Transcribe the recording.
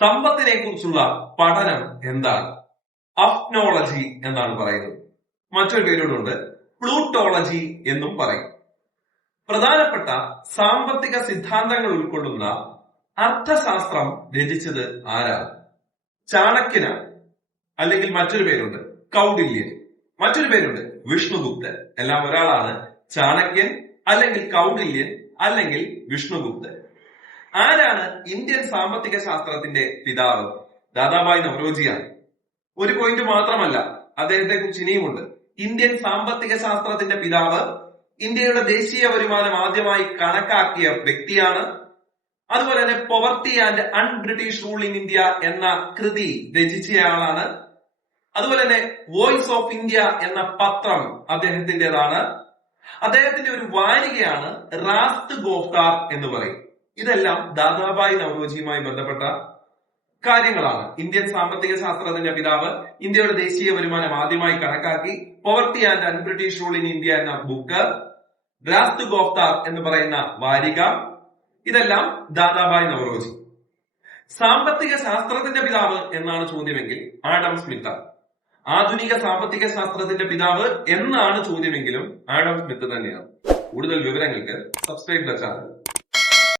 സമ്പത്തിനെ കുറിച്ചുള്ള പഠനം എന്താണ്? അഫ്നോളജി എന്നാണ് പറയുന്നത്. മറ്റൊരു പേരോടുണ്ട് പ്ലൂട്ടോളജി എന്നും പറയും. പ്രധാനപ്പെട്ട സാമ്പത്തിക സിദ്ധാന്തങ്ങൾ ഉൾക്കൊള്ളുന്ന അർത്ഥശാസ്ത്രം രചിച്ചത് ആരാണ്? ചാണക്യന, അല്ലെങ്കിൽ മറ്റൊരു പേരുണ്ട് കൗടില്യൻ, മറ്റൊരു പേരുണ്ട് വിഷ്ണുഗുപ്തൻ. എല്ലാം ഒരാളാണ്. ചാണക്യൻ അല്ലെങ്കിൽ കൗടില്യൻ അല്ലെങ്കിൽ വിഷ്ണുഗുപ്തൻ. ആരാണ് ഇന്ത്യൻ സാമ്പത്തിക ശാസ്ത്രത്തിന്റെ പിതാവ്? ദാദാഭായ് നവറോജിയാണ്. ഒരു പോയിന്റ് മാത്രമല്ല, അദ്ദേഹത്തെ കുറിച്ച് ഇനിയുമുണ്ട്. ഇന്ത്യൻ സാമ്പത്തിക ശാസ്ത്രത്തിന്റെ പിതാവ്, ഇന്ത്യയുടെ ദേശീയ വരുമാനം ആദ്യമായി കണക്കാക്കിയ വ്യക്തിയാണ്. അതുപോലെ തന്നെ poverty and un British rule in India എന്ന കൃതി രചിച്ചയാളാണ്. അതുപോലെ തന്നെ വോയിസ് ഓഫ് ഇന്ത്യ എന്ന പത്രം അദ്ദേഹത്തിൻ്റെതാണ്. അദ്ദേഹത്തിന്റെ ഒരു വാരികയാണ് റാസ്ത് ഗോഫ്താർ എന്ന് പറയും. ഇതെല്ലാം ദാദാഭായ് നവറോജിയുമായി ബന്ധപ്പെട്ട കാര്യങ്ങളാണ്. ഇന്ത്യൻ സാമ്പത്തിക ശാസ്ത്രത്തിന്റെ പിതാവ്, ഇന്ത്യയുടെ ദേശീയ വരുമാനം ആദ്യമായി കണക്കാക്കി, poverty and un British rule in India എന്ന ബുക്ക്, റാസ്ത് ഗോഫ്താർ എന്ന് പറയുന്ന വാരിക, ഇതെല്ലാം ദാദാഭായ് നവറോജി. സാമ്പത്തിക ശാസ്ത്രത്തിന്റെ പിതാവ് എന്നാണ് ചോദ്യമെങ്കിൽ ആഡം സ്മിത്ത്. ആധുനിക സാമ്പത്തിക ശാസ്ത്രത്തിന്റെ പിതാവ് എന്നാണ് ചോദ്യമെങ്കിലും ആഡം സ്മിത്ത് തന്നെയാണ്. കൂടുതൽ വിവരങ്ങൾക്ക് സബ്സ്ക്രൈബ് ദ ചാനൽ.